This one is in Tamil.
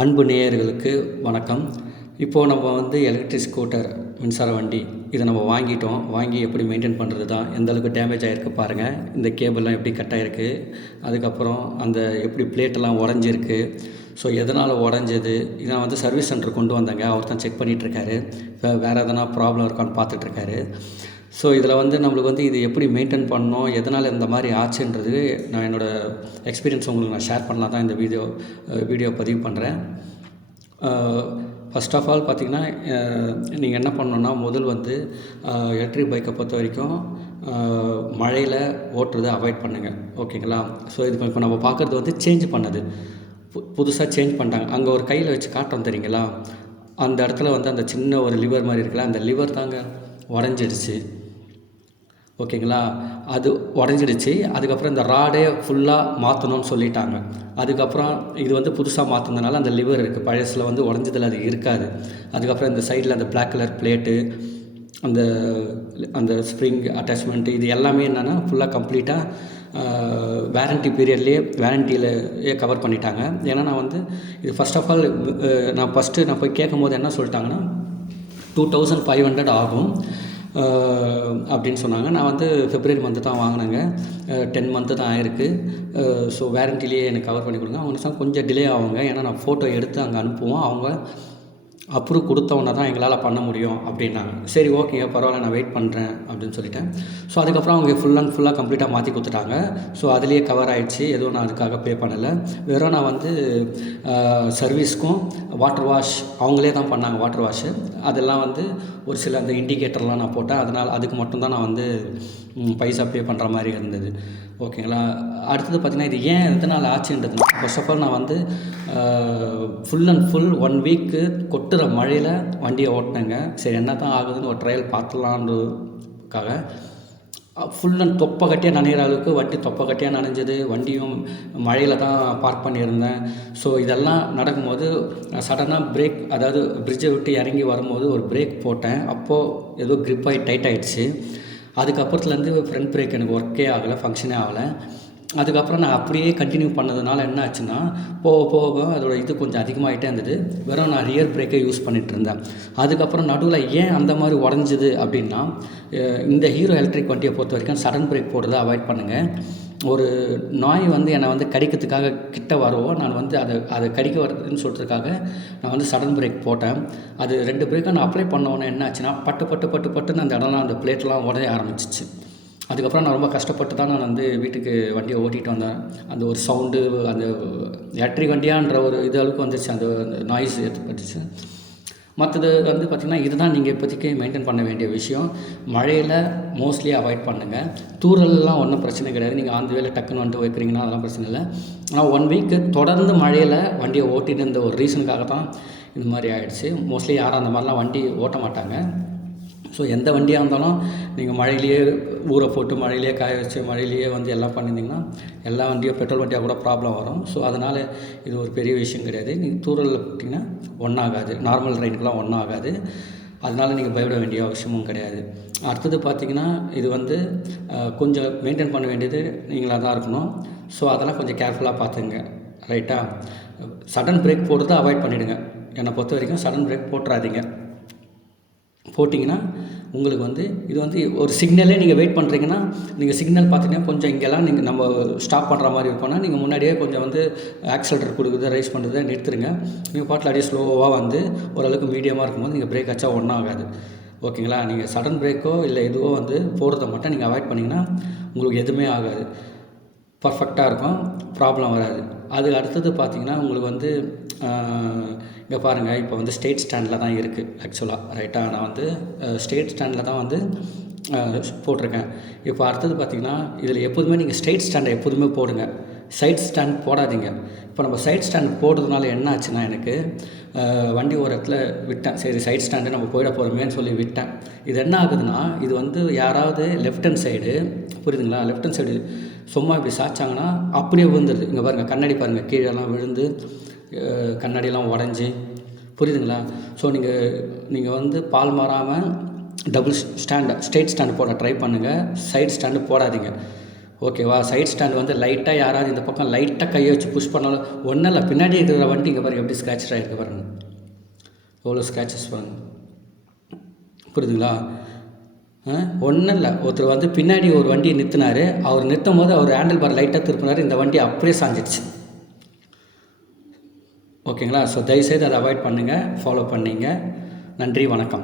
அன்பு நேயர்களுக்கு வணக்கம். இப்போது நம்ம எலக்ட்ரிக் ஸ்கூட்டர் மின்சார வண்டி இதை நம்ம வாங்கி எப்படி மெயின்டைன் பண்ணுறது தான். எந்தளவுக்கு டேமேஜ் ஆகிருக்கு பாருங்கள். இந்த கேபிள்லாம் எப்படி கட் ஆகிருக்கு, அதுக்கப்புறம் அந்த எப்படி பிளேட்டெல்லாம் உடஞ்சிருக்கு. ஸோ எதனால் உடஞ்சது இதை நான் சர்வீஸ் சென்டர் கொண்டு வந்தேங்க. அவர் தான் செக் பண்ணிகிட்ருக்காரு. இப்போ வேறு எதனா ப்ராப்ளம் இருக்கான்னு பார்த்துட்ருக்காரு. ஸோ இதில் நம்மளுக்கு இது எப்படி மெயின்டைன் பண்ணணும், எதனால் இந்த மாதிரி ஆச்சுன்றது நான் என்னோடய எக்ஸ்பீரியன்ஸ் உங்களுக்கு நான் ஷேர் பண்ணலாம் தான் இந்த வீடியோ பதிவு பண்ணுறேன். ஃபஸ்ட் ஆஃப் ஆல் பார்த்திங்கன்னா, நீங்கள் என்ன பண்ணணுன்னா, முதல் எலக்ட்ரிக் பைக்கை பொறுத்த வரைக்கும் மழையில் ஓட்டுறதை அவாய்ட் பண்ணுங்கள். ஓகேங்களா? ஸோ இது இப்போ நம்ம பார்க்குறது சேஞ்ச் பண்ணது புதுசாக சேஞ்ச் பண்ணிட்டாங்க. அங்கே ஒரு கையில் வச்சு காட்டுறோம் தெரியுங்களா, அந்த இடத்துல அந்த சின்ன ஒரு லிவர் மாதிரி இருக்குல்ல, அந்த லிவர் தாங்க உடஞ்சிடுச்சு. ஓகேங்களா? அது உடஞ்சிடுச்சு. அதுக்கப்புறம் இந்த ராடே ஃபுல்லாக மாற்றணும்னு சொல்லிட்டாங்க. அதுக்கப்புறம் இது புதுசாக மாற்றினதுனால அந்த லிவர் இருக்குது. பழசில் உடஞ்சதில் அது இருக்காது. அதுக்கப்புறம் இந்த சைடில் அந்த பிளாக் கலர் பிளேட்டு, அந்த அந்த ஸ்ப்ரிங் அட்டாச்மெண்ட்டு, இது எல்லாமே என்னென்னா ஃபுல்லாக கம்ப்ளீட்டாக வாரண்டியிலேயே கவர் பண்ணிட்டாங்க. ஏன்னா நான் இது ஃபஸ்ட் ஆஃப் ஆல் நான் போய் கேட்கும்போது என்ன சொல்லிட்டாங்கன்னா, 2500 ஆகும் அப்படின்னு சொன்னாங்க. நான் February மந்த்து தான் வாங்கினேங்க. 10 மந்த்து தான் ஆயிருக்கு. ஸோ வாரண்டிலேயே எனக்கு கவர் பண்ணி கொடுங்க. அவங்க கொஞ்சம் டிலே ஆகுங்க, ஏன்னா நான் ஃபோட்டோ எடுத்து அங்கே அனுப்புவோம். அவங்க அப்ரூவ் கொடுத்தவொன்னே தான் எங்களால் பண்ண முடியும் அப்படின்னாங்க. சரி, ஓகேங்க, பரவாயில்ல, நான் வெயிட் பண்ணுறேன் அப்படின்னு சொல்லிட்டேன். ஸோ அதுக்கப்புறம் அவங்க ஃபுல்லாக கம்ப்ளீட்டாக மாற்றி கொடுத்துட்டாங்க. ஸோ அதுலேயே கவர் ஆகிடுச்சு. எதுவும் நான் அதுக்காக பே பண்ணலை. வெறும் நான் சர்வீஸ்க்கும் வாட்டர் வாஷ் அவங்களே தான் பண்ணாங்க. வாட்டர் வாஷு அதெல்லாம் ஒரு சில அந்த இண்டிகேட்டர்லாம் நான் போட்டேன். அதனால் அதுக்கு மட்டும்தான் நான் பைசா பே பண்ணுற மாதிரி இருந்தது. ஓகேங்களா? அடுத்தது பார்த்திங்கன்னா, இது ஏன் எதனால் ஆச்சுன்றதுனா, ஃபர்ஸ்ட் ஆஃப் ஆல் நான் ஃபுல் அண்ட் ஃபுல் 1 வீக்கு கொட்டுற மழையில் வண்டியை ஓட்டினேங்க. சரி, என்ன தான் ஆகுதுன்னு ஒரு ட்ரையல் பார்த்துலான்றதுக்காக ஃபுல் அண்ட் தொப்பை கட்டியாக நனைகிற அளவுக்கு வண்டி தொப்பை கட்டியாக நனைஞ்சது. வண்டியும் மழையில் தான் பார்க் பண்ணியிருந்தேன். ஸோ இதெல்லாம் நடக்கும்போது சடனாக பிரேக், அதாவது பிரிட்ஜை விட்டு இறங்கி வரும்போது ஒரு பிரேக் போட்டேன். அப்போது ஏதோ க்ரிப் ஆகி டைட் ஆகிடுச்சு. அதுக்கப்புறத்துலேருந்து ஃப்ரண்ட் பிரேக் எனக்கு ஒர்க்கே ஆகலை, ஃபங்க்ஷனே ஆகலை. அதுக்கப்புறம் நான் அப்படியே கண்டினியூ பண்ணதுனால என்ன ஆச்சுன்னா, போக அதோட இது கொஞ்சம் அதிகமாகிட்டே இருந்தது. வெறும் நான் ரியர் பிரேக்கே யூஸ் பண்ணிகிட்டு இருந்தேன். அதுக்கப்புறம் நடுவில் ஏன் அந்த மாதிரி உடஞ்சிது அப்படின்னா, இந்த ஹீரோ எலக்ட்ரிக் வண்டியை பொறுத்த வரைக்கும் சடன் பிரேக் போடுறதை அவாய்ட் பண்ணுங்கள். ஒரு நாய் என்னை கடிக்கிறதுக்காக கிட்ட வரவோ, நான் அதை கடிக்க வருதுன்னு சொல்கிறதுக்காக நான் சடன் பிரேக் போட்டேன். அது 2 பிரேக்கை நான் அப்ளை பண்ணோன்னே என்ன ஆச்சுன்னா, பட்டுன்னு அந்த இடம்லாம், அந்த பிளேட்லாம் உடைய ஆரம்பிச்சிச்சு. அதுக்கப்புறம் நான் ரொம்ப கஷ்டப்பட்டு தான் நான் வீட்டுக்கு வண்டியை ஓட்டிகிட்டு வந்தேன். அந்த ஒரு சவுண்டு, அந்த எலக்ட்ரிக் வண்டியான்ற ஒரு இது அளவுக்கு வந்துச்சு, அந்த நாய்ஸ் ஏற்பட்டுச்சு. மற்றது பார்த்திங்கன்னா, இதுதான் நீங்கள் இப்போதைக்கு மெயின்டைன் பண்ண வேண்டிய விஷயம். மழையில் மோஸ்ட்லி அவாய்ட் பண்ணுங்கள். தூறல்லாம் ஒன்றும் பிரச்சனை கிடையாது. நீங்கள் அந்த வேலை டக்குன்னு வைக்கிறீங்கன்னா அதெல்லாம் பிரச்சனை இல்லை. ஆனால் 1 வீக்கு தொடர்ந்து மழையில் வண்டியை ஓட்டிட்டு இருந்த ஒரு ரீசனுக்காக தான் இந்த மாதிரி ஆகிடுச்சு. மோஸ்ட்லி யாரும் அந்த மாதிரிலாம் வண்டி ஓட்ட மாட்டாங்க. ஸோ எந்த வண்டியாக இருந்தாலும் நீங்கள் மழையிலேயே ஊற போட்டு, மழையிலேயே காய வச்சு, மழையிலேயே எல்லாம் பண்ணியிருந்தீங்கன்னா எல்லா வண்டியும் பெட்ரோல் வண்டியாக கூட ப்ராப்ளம் வரும். ஸோ அதனால் இது ஒரு பெரிய விஷயம் கிடையாது. நீங்கள் தூரலில் போட்டிங்கன்னா ஒன்றும் ஆகாது. நார்மல் ரைடுக்கெலாம் ஒன்றும் ஆகாது. அதனால் நீங்கள் பயப்பட வேண்டிய அவசியமும் கிடையாது. அடுத்தது பார்த்திங்கன்னா, இது கொஞ்சம் மெயின்டைன் பண்ண வேண்டியது நீங்களாக தான் இருக்கணும். ஸோ அதெல்லாம் கொஞ்சம் கேர்ஃபுல்லாக பார்த்துங்க. ரைட்டா? சடன் பிரேக் போடுறதை அவாய்ட் பண்ணிவிடுங்க. என்னை பொறுத்த வரைக்கும் சடன் பிரேக் போட்டுறாதீங்க. போட்டிங்கன்னா உங்களுக்கு இது ஒரு சிக்னலே நீங்கள் வெயிட் பண்ணுறீங்கன்னா, நீங்கள் சிக்னல் பார்த்தீங்கன்னா கொஞ்சம் இங்கெல்லாம் நம்ம ஸ்டாப் பண்ணுற மாதிரி இருக்கும்னா, நீங்கள் முன்னாடியே கொஞ்சம் ஆக்சிலேட்டர் கொடுக்குறத, ரைஸ் பண்ணுறதை நிறுத்துருங்க. நீங்கள் பாட்டில் அப்படியே ஸ்லோவாக ஓரளவுக்கு மீடியமாக இருக்கும்போது நீங்கள் பிரேக் அடிச்சா ஒன்றும் ஆகாது. ஓகேங்களா? நீங்கள் சடன் பிரேக்கோ இல்லை எதுவோ போடுறத மட்டும் நீங்கள் அவாய்ட் பண்ணிங்கன்னா உங்களுக்கு எதுவுமே ஆகாது. பர்ஃபெக்டாக இருக்கும், ப்ராப்ளம் வராது. அதுக்கு அடுத்தது பார்த்திங்கன்னா, உங்களுக்கு இங்கே பாருங்கள், இப்போ ஸ்டேட் ஸ்டாண்டில் தான் இருக்குது ஆக்சுவலாக. ரைட்டாக? நான் ஸ்டேட் ஸ்டாண்டில் தான் போட்டிருக்கேன். இப்போ அடுத்தது பார்த்திங்கன்னா, இதில் எப்போதுமே நீங்கள் ஸ்ட்ரெயிட் ஸ்டாண்டை எப்போதுமே போடுங்க. சைட் ஸ்டாண்ட் போடாதீங்க. இப்போ நம்ம சைட் ஸ்டாண்ட் போடுறதுனால என்ன ஆச்சுன்னா, எனக்கு வண்டி ஒரு இடத்துல விட்டேன். சரி, சைட் ஸ்டாண்டு நம்ம போயிட போகிறோமேன்னு சொல்லி விட்டேன். இது என்ன ஆகுதுன்னா, இது யாராவது லெஃப்ட் ஹேண்ட் சைடு, புரியுதுங்களா, லெஃப்ட் ஹேண்ட் சைடு சும்மா இப்படி சாய்ச்சாங்கன்னா அப்படியே விழுந்துருது. இங்கே பாருங்கள், கண்ணாடி பாருங்கள், கீழெல்லாம் விழுந்து கண்ணாடியெல்லாம் உடஞ்சி, புரியுதுங்களா? ஸோ நீங்கள் பால் மாறாமல் டபுள் ஸ்டாண்டு, ஸ்ட்ரெயிட் ஸ்டாண்டு போட ட்ரை பண்ணுங்கள். சைட் ஸ்டாண்டு போடாதீங்க. ஓகேவா. சைட் ஸ்டாண்ட் வந்து லைட்டாக யாராவது இந்த பக்கம் லைட்டாக கையை வச்சு புஷ் பண்ணாலும் ஒன்றும் இல்லை, பின்னாடி இருக்கிற வண்டி இங்கே பாருங்கள் எப்படி ஸ்க்ராட்ச் ஆகிருக்கு பாருங்கள், எவ்வளோ ஸ்க்ராச்சஸ் பாருங்கள், புரியுதுங்களா. ஒன்றும் இல்லை, ஒருத்தர் வந்து பின்னாடி ஒரு வண்டியை நிறுத்தினார், அவர் நிறுத்தும் போது அவர் ஹேண்டில் பார் லைட்டாக திருப்பினார், இந்த வண்டி அப்படியே சாஞ்சிடுச்சு. ஓகேங்களா. ஸோ தயவுசெய்து அதை அவாய்ட் பண்ணுங்கள், ஃபாலோ பண்ணிங்க. நன்றி, வணக்கம்.